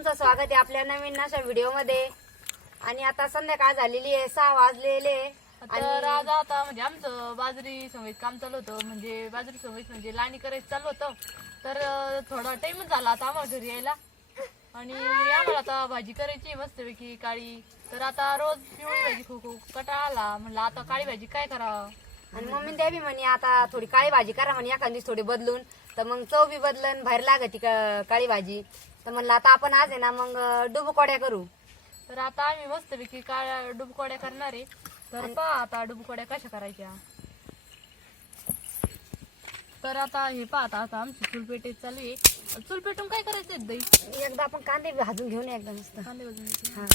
तुमचं स्वागत आहे आपल्या नवीन अशा व्हिडिओमध्ये आणि आता संध्याकाळ झालेली आहे सहा वाजलेले. तर आज आता म्हणजे आमचं बाजरी समेत काम चालू होतं. म्हणजे बाजरी समेत म्हणजे लाणी करायचं चालू होतं. तर थोडा टाइमच झाला आता आम्हाला घरी यायला. आणि आम्हाला आता भाजी करायची मस्तपैकी काळी. तर आता रोज पिवळी भाजी खूप खूप कटाळा आला. म्हणलं आता काळी भाजी काय करावं? आणि मम्मी बी म्हणे आता थोडी काळी भाजी करा म्हणे एखाद थोडी बदलून. तर मग चव बी बदलन बाहेर लागती काळी भाजी. तर म्हणलं आता आपण आज आहे ना मग डुबकोड्या करू. तर आता आम्ही मस्तपैकी काळ्या डुबकोड्या करणार आहे. तर पहा आता डुबकोड्या कशा करायच्या. तर आता हे पहा आता आता आमची चुलपेटे चालू आहे. चूल पेटून काय करायचं दही? एकदा आपण कांदे भाजून घेऊन एकदा मस्त कांदे भाजून घ्यायचे. हा.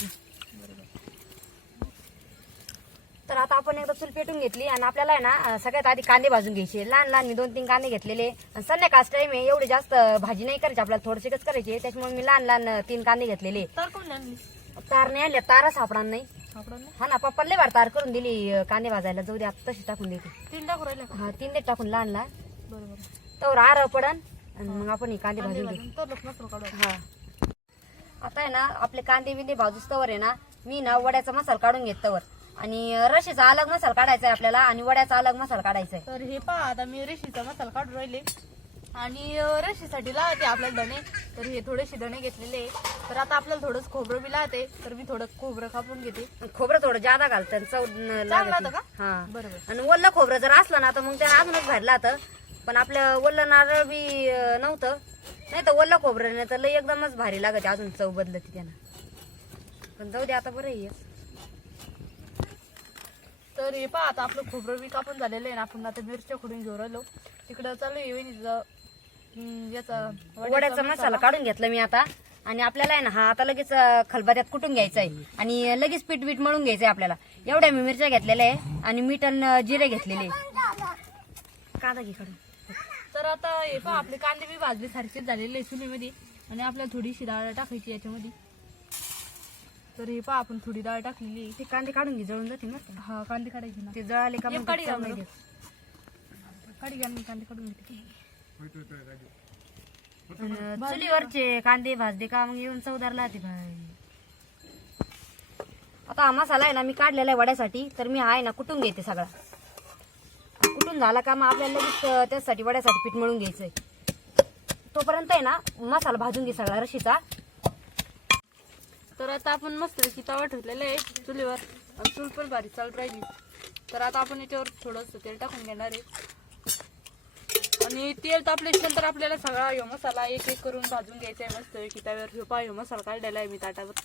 तर आता आपण एकदा चूल पेटून घेतली आणि आपल्याला आहे ना सगळ्यात आधी कांदे भाजून घ्यायचे. लहान लहान मी दोन तीन कांदे घेतलेले. आणि संध्याकाळच टाइम आहे एवढे जास्त भाजी नाही करायची आपल्याला थोडेसेच करायचे. त्याच्यामुळे मी लहान लहान तीन कांदे घेतलेले. तर कोण आणली तार नाही आणल्या तारा नाही. सापडा ना हा ना पप्पा लय तार करून दिली कांदे भाजायला. जाऊ दे आता तशी टाकून देते. तीन टाकू राहिल्या का? हा तीन दे टाकून लहान लहान. बरोबर. तर आर पडन आणि मग आपण हे कांदे भाजून घेऊ. हा. आता आहे ना आपले कांदे बिंदे भाजूस तवर आहे ना मी ना वड्याचा मसाला काढून घेत तवर. आणि रशीचा अलग मसाला काढायचा आहे आपल्याला आणि वड्याचा अलग मसाला काढायचा आहे तर हे पहा आता मी रेशीचा मसाला काढून राहिले. आणि रेशीसाठी लावते आपल्याला धणे. तर हे थोडेसे धणे घेतलेले आहे. तर आता आपल्याला थोडंच खोबरं बी लावते. तर मी थोडं खोबरं कापून घेते. खोबरं थोडं जादा घालतं आणि चव न- चांगलं लागते. होतं का? हा. बरोबर. आणि ओल्लं खोबरं जर असलं ना तर मग त्याला अजूनच भारी लागतं पण आपलं ओल्लं नारळ बी अं, नव्हतं. नाही तर ओल्लं खोबरं नाही तर लई एकदमच भारी लागते. अजून चव बदलती त्यानं पण जाऊ दे आता बरं आहे. हे. तर हे पहा आता आपलं खोबरं बी कापून झालेलं आहे ना आपण आता मिरच्या खोडून घेऊन राहिलो. तिकडं चालू आहे याचा वड्याचा मसाला काढून घेतला मी आता. आणि आपल्याला आहे ना हा आता लगेच अं, खलबत्यात कुटून घ्यायचा आहे आणि लगेच पीठ बीठ मळून घ्यायचंय आपल्याला. एवढ्या मी मिरच्या घेतलेल्या आहे आणि मीठ आणि जिरे घेतलेले कांदा घे तर आता हे पहा आपले कांदे बी भाजले सारखेच झालेले आहे चुलीमध्ये. आणि आपल्याला थोडीशी डाळ टाकायची याच्यामध्ये. तर हे पहा आपण थोडी डाळ टाकलेली. ते कांदे काढून घे जळून जाते का. हा कांदे काढायचे ना. ते जळाले का मग काढी घ्या मी कांदे काढून घेते. चुलीवरचे कांदे भाजले का मग येऊन चवदार लागते भाई आता हा मसाला आहे ना मी काढलेला आहे वड्यासाठी तर मी हा आहे ना कुटून घेते सगळा. कुटून झाला का मग आपल्याला लगेच अं, त्यासाठी वड्यासाठी पीठ मळून घ्यायचंय. तोपर्यंत आहे ना मसाला भाजून घे सगळा रशीचा. तर आता आपण मस्त तवा ठेवलेला आहे चुलीवर. आणि चूल पण भारी चालू राहिली. तर आता आपण याच्यावर थोडंसं तेल टाकून घेणार आहे. आणि तेल तापल्यानंतर आपल्याला सगळा ह्यो मसाला एक एक करून भाजून घ्यायचा आहे मस्त की त्यावर ह्यो पा ह्यो मसाला काढलेला आहे मी ताटावर.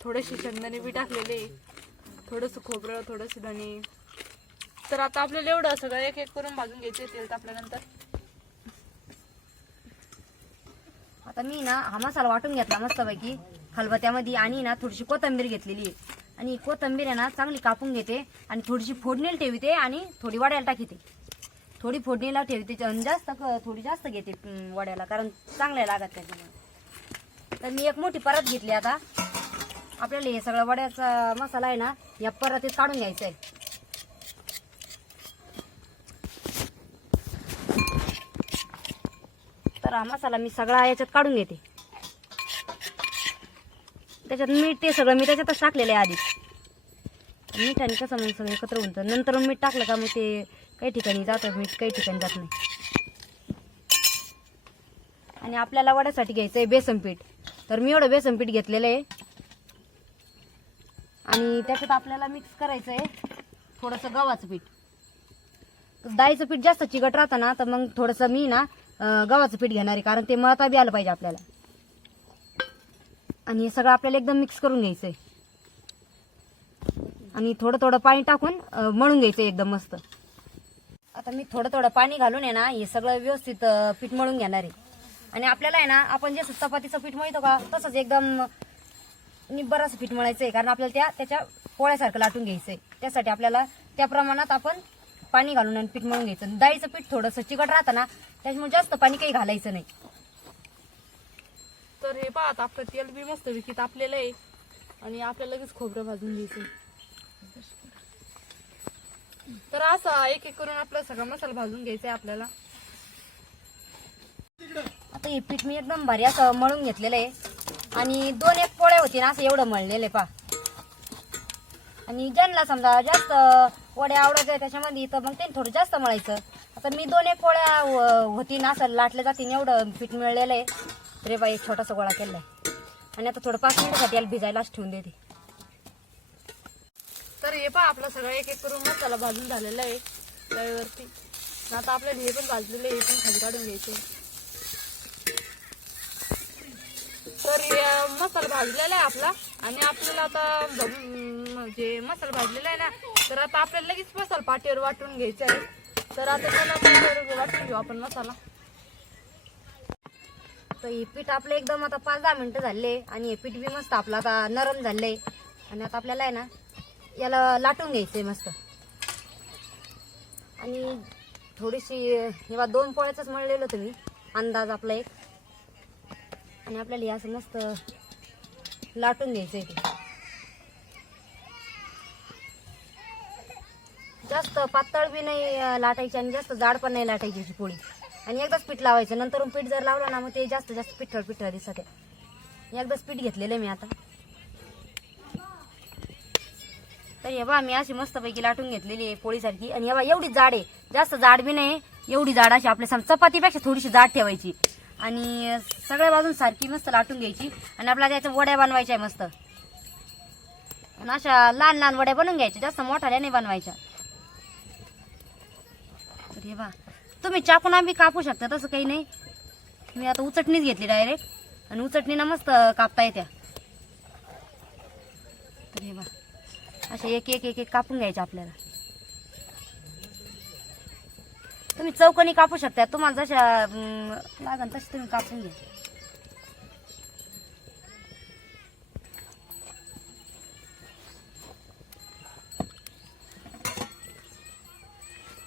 थोडेसे शेंगदाणे बी टाकलेले आहे. थोडंसं खोबरं थोडंसं धणे. तर आता आपल्याला एवढं सगळं एक एक करून भाजून घ्यायचं आहे तेल तापल्यानंतर. आता मी ना हा मसाला वाटून घेतला मस्तपैकी. खलबत्यामध्ये आणि ना थोडीशी कोथंबीर घेतलेली. आहे आणि कोथंबीर आहे ना चांगली कापून घेते आणि थोडीशी फोडणीला ठेवते आणि थोडी वड्याला टाकते. थोडी फोडणीला ठेवते आणि जास्त थोडी जास्त घेते वड्याला कारण चांगल्या लागत त्याच्यामुळे. तर मी एक मोठी परत घेतली आता. आपल्याला हे सगळं वड्याचा मसाला आहे ना या परतीत काढून घ्यायचा आहे. तर हा मसाला मी सगळा याच्यात काढून घेते. त्याच्यात मीठ ते सगळं मी त्याच्यातच टाकलेलं आहे आधी आणि कसं मग सगळं एकत्र होतं नंतर मीठ टाकलं का मग ते काही ठिकाणी जातं मीठ काही ठिकाणी जात नाही. आणि आपल्याला वड्यासाठी घ्यायचं आहे बेसन पीठ. तर मी एवढं बेसन पीठ घेतलेलं आहे. आणि त्याच्यात आपल्याला मिक्स करायचं आहे थोडंसं गव्हाचं पीठ. डाळीचं पीठ जास्त चिकट राहतं ना तर मग थोडंसं मी ना गव्हाचं पीठ घेणार आहे कारण ते मळता बी आलं पाहिजे आपल्याला. आणि हे सगळं आपल्याला एकदम मिक्स करून घ्यायचं आहे आणि थोडं थोडं पाणी टाकून मळून घ्यायचं एकदम मस्त. आता मी थोडं थोडं पाणी घालून आहे ना हे सगळं व्यवस्थित पीठ मळून घेणार आहे. आणि आपल्याला आहे ना आपण जे चपातीचं पीठ मळतो का तसंच एकदम निब्बर असं पीठ मळायचं आहे कारण आपल्याला त्या त्याच्या पोळ्यासारखं लाटून घ्यायचं आहे त्यासाठी आपल्याला त्या प्रमाणात आपण पाणी घालून आणि पीठ मळून घ्यायचं. डाळीचं पीठ थोडंसं चिकट राहतं ना त्याच्यामुळे जास्त पाणी काही घालायचं नाही. तर हे पहा आता आपलं तेल बी मस्त विकी तापलेलं आहे. आणि आपल्याला लगेच खोबरं भाजून घ्यायचं तर असा एक एक करून आपला सगळा मसाला भाजून घ्यायचा आहे आपल्याला. आता हे पीठ मी एकदम भारी असं मळून घेतलेलं आहे. आणि दोन एक पोळ्या होती ना असं एवढं मळलेलं आहे पा आणि ज्यांना समजा जास्त वड्या आवडत आहे त्याच्यामध्ये तर मग ते थोडं जास्त मळायचं. आता मी दोन एक पोळ्या होती ना असं लाटल्या जातीन एवढं पीठ मिळलेलं आहे. तरी बाई एक छोटासा गोळा केला आहे आणि आता थोडं पाच मिनिटासाठी याला भिजायलाच ठेवून देते तर हे पहा आपलं सगळं एक एक करून मसाला भाजून झालेला आहे तव्यावरती. आता आपल्याला हे पण भाजलेलं आहे हे पण खाली काढून घ्यायचं. तर मसाला भाजलेला आहे आपला. आणि आपल्याला आता म्हणजे मसाला भाजलेला आहे ना तर आता आपल्याला लगेच मसाला पाटीवर वाटून घ्यायचा आहे. तर आता वाटून घेऊ आपण मसाला तर हे पीठ आपलं एकदम आता पाच दहा मिनिटं झाले आणि हे पीठ बी मस्त आपलं आता नरम झाले आणि आता आपल्याला आहे ना याला लाटून घ्यायचंय मस्त. आणि थोडीशी जेव्हा दोन पोळ्याच मळलेलं तुम्ही अंदाज आपला एक. आणि आपल्याला हे असं मस्त लाटून घ्यायचं आहे जास्त पातळ बी नाही लाटायची आणि जास्त जाड पण नाही लाटायची अशी पोळी. आणि एकदाच पीठ लावायचं. नंतर पीठ जर लावलं ना मग ते जास्त जास्त पिठळ पिठळ दिसत आहे. एकदाच पीठ घेतलेलं आहे मी आता. तर हे बा मी अशी मस्तपैकी लाटून घेतलेली आहे पोळीसारखी. आणि हे बा एवढी जाड आहे. जास्त जाड बी नाही एवढी जाड अशी आपल्या सम चपातीपेक्षा थोडीशी जाड ठेवायची. आणि सगळ्या बाजून सारखी मस्त लाटून घ्यायची. आणि आपल्याला त्याच्या वड्या बनवायच्या आहे मस्त. आणि अशा लहान लहान वड्या बनवून घ्यायच्या. जास्त मोठ्या नाही बनवायच्या. तर हे बा तुम्ही चाकून आम्ही कापू शकता तसं काही नाही. मी आता उचटणीच घेतली डायरेक्ट आणि उचटणीनं मस्त कापता येत्या. तर हे बा असे एक एक एक एक कापून घ्यायचे आपल्याला. तुम्ही चौकणी कापू शकता. तुम्हाला जशा लागन तसे तुम्ही कापून घ्या.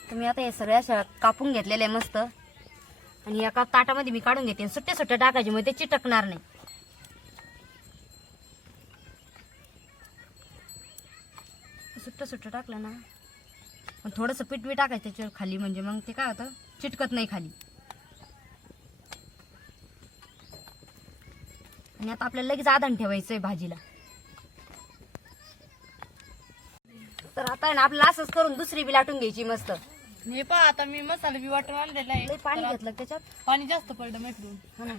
तर मी आता हे सगळ्या अशा कापून घेतलेले आहे मस्त. आणि एका ताटामध्ये मी काढून घेते. सुट्टे सुट्टे टाकायचे मग ते चिटकणार नाही. सुट्ट सुट्ट टाकलं ना. मग थोडंसं पीठ बी टाकायचं त्याच्यावर खाली म्हणजे मग ते काय होतं? चिटकत नाही खाली. आणि आता आपल्याला लगेच आधण ठेवायचं आहे भाजीला. तर आता आहे ना आपल्याला असंच करून दुसरी बी लाटून घ्यायची मस्त. हे पहा आता मी मसाला बी वाटून आणलेला आहे. पाणी घेतलं त्याच्यात? पाणी जास्त पडलं मेकडून. हा ना.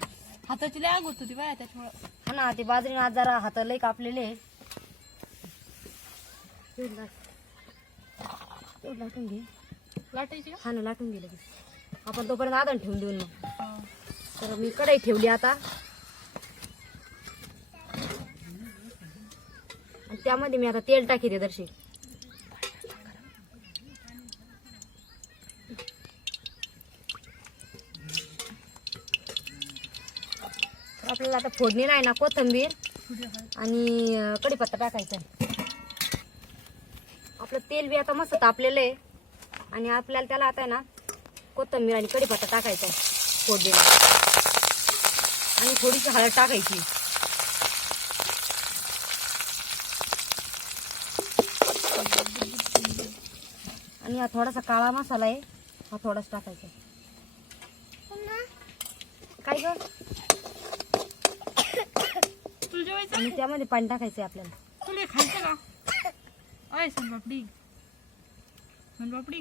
हाताची लय आग होत होती बाया त्याच्यामुळे. हा ना ते बाजरीने आज जरा हात लई कापलेले आहे. लाट- लाटून घे. लाटायची हा ना लाटून घे लगेच. आपण तोपर्यंत आदण ठेवून देऊन मग. तर मी कढई ठेवली आता. आणि त्यामध्ये मी आता तेल टाकीते दर्शी. आपल्याला आता फोडणीला आहे ना कोथंबीर आणि कढीपत्ता टाकायचा आपलं तेल बी आता मस्त तापलेलं आहे. आणि आपल्याला त्याला आता आहे ना कोथंबीर आणि कढीपत्ता टाकायचा आहे फोडणीला. आणि थोडीशी हळद टाकायची. आणि हा थोडासा काळा मसाला आहे हा थोडासा टाकायचा. काय ग तुला जेवायचं आणि त्यामध्ये पाणी टाकायचं आहे आपल्याला. तुला हे खायचं का? आय सोनपापडी सोनपापडी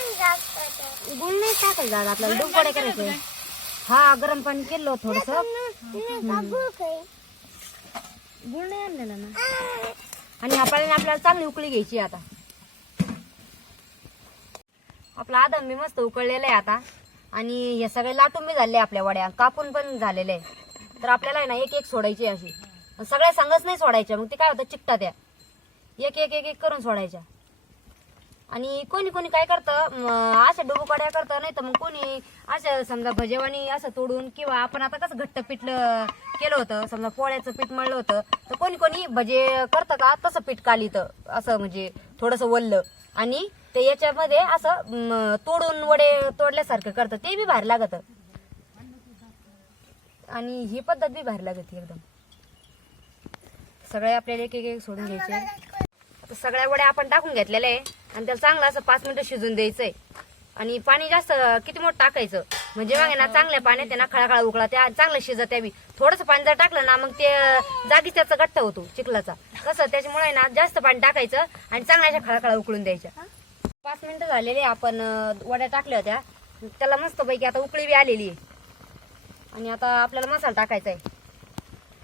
गुळ नाही टाकायचं दादा आपल्याला वडे करायचे. हा गरम पाणी केलं थोडस. गुळ नाही आणलेला ना आणि हा पाणी आपल्याला चांगली उकळी घ्यायची आता. आपला आदम मी मस्त उकळलेला आहे आता. आणि हे सगळे लाटून बी झाले आपल्या वड्या. कापून पण झालेले. आहे तर आपल्याला आहे ना एक एक सोडायची अशी. सगळ्या संघच नाही सोडायच्या. मग ते काय होतं? चिकटा त्या एक एक एक एक करून सोडायच्या. आणि कोणी कोणी काय करतं? अशा डुबुकाड्या करतं नाही तर मग कोणी असं समजा भजेवानी असं तोडून किंवा आपण आता कसं घट्ट पिठलं केलं होतं समजा पोळ्याचं पीठ मळलं होतं तर कोणी कोणी भजे करतं का? तसं पीठ कालितं असं म्हणजे थोडंसं वल्लं. आणि ते याच्यामध्ये असं तोडून वडे तोडल्यासारखं करतं ते बी बाहेर लागतं. आणि ही पद्धत बी बाहेर लागते एकदम. सगळे आपल्याला एक एक एक सोडून घ्यायचे. आता सगळ्या वड्या आपण टाकून घेतलेल्या आहे. आणि त्याला चांगलं असं पाच मिनिटं शिजून द्यायचंय. आणि पाणी जास्त किती मोठं टाकायचं? म्हणजे मग ना चांगल्या पाण्यात आहे ना खळाखळा उकळा त्या चांगलं शिजत यावी थोडंसं पाणी जर टाकलं ना मग ते जागीच त्याचा गट्टा होतो चिखलाचा. कसं त्याच्यामुळे ना जास्त पाणी टाकायचं आणि चांगल्या अशा खळाखळा उकळून द्यायच्या. पाच मिनिटं झालेले आपण वड्या टाकल्या होत्या. त्याला मस्त पैकी आता उकळी बी आलेली आहे. आणि आता आपल्याला मसाला टाकायचा आहे.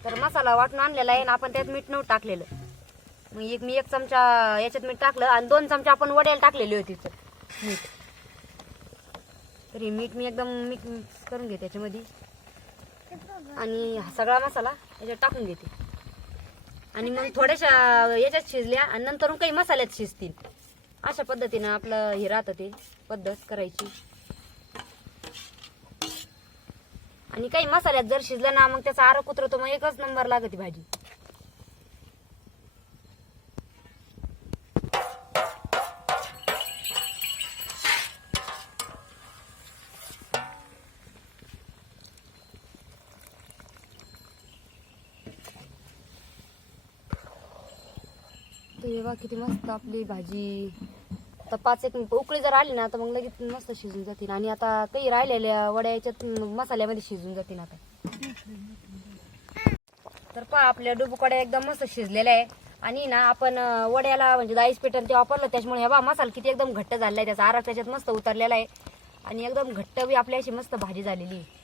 तर मसाला वाटून आणलेला आहे आणि आपण त्यात मीठ नव्हतं टाकलेलं. मग एक मी एक चमचा याच्यात मीठ टाकलं आणि दोन चमचे आपण वड्याला टाकलेली होती तर मीठ. तरी मीठ मी एकदम मिक्स करून घेते त्याच्यामध्ये. आणि हा सगळा मसाला याच्यात टाकून घेते. आणि मग थोड्याशा याच्यात शिजल्या आणि नंतर काही मसाल्यात शिजतील. अशा पद्धतीनं आपलं हे राहतं ते पद्धत करायची. आणि काही मसाल्यात जर शिजलं ना मग त्याचा आरक उतरतो मग एकच नंबर लागते भाजी. तेव्हा किती मस्त आपली भाजी. आता पाच एक उकळी जर आली ना तर मग लगेच मस्त शिजून जातील. आणि आता काही राहिलेल्या वड्या याच्यात मसाल्यामध्ये शिजून जातील आता. तर पहा आपल्या डुबुकड्या एकदम मस्त शिजलेल्या आहे. आणि ना आपण वड्याला म्हणजे दाईस पेटर ते वापरलं त्याच्यामुळे हे बा मसाला किती एकदम घट्ट झालेला आहे. त्याचा आरक त्याच्यात मस्त उतरलेला आहे. आणि एकदम घट्ट बी आपल्या अशी मस्त भाजी झालेली आहे.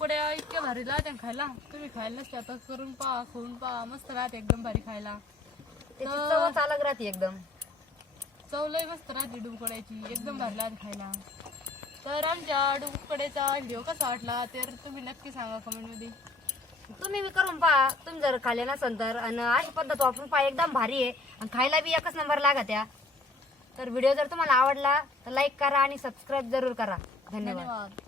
डुबुकड्या इतक्या भारी राहते खायला. तुम्ही खायला नसते आता करून पहा खाऊन पहा. मस्त राहते एकदम भारी खायला. त्याची चवच अलग राहते एकदम. चव लय मस्त राहते डुबकड्याची एकदम भारी लागते खायला. तर आमच्या डुबकड्याचा व्हिडिओ कसा वाटला तर तुम्ही नक्की सांगा कमेंटमध्ये तुम्ही बी करून पहा. तुम्ही जर खाल्ले नसेल तर. आणि अशी पद्धत वापरून पहा एकदम भारी आहे. आणि खायला बी एकच नंबर लागत या तर व्हिडिओ जर तुम्हाला आवडला तर लाईक करा आणि सबस्क्राईब जरूर करा. धन्यवाद.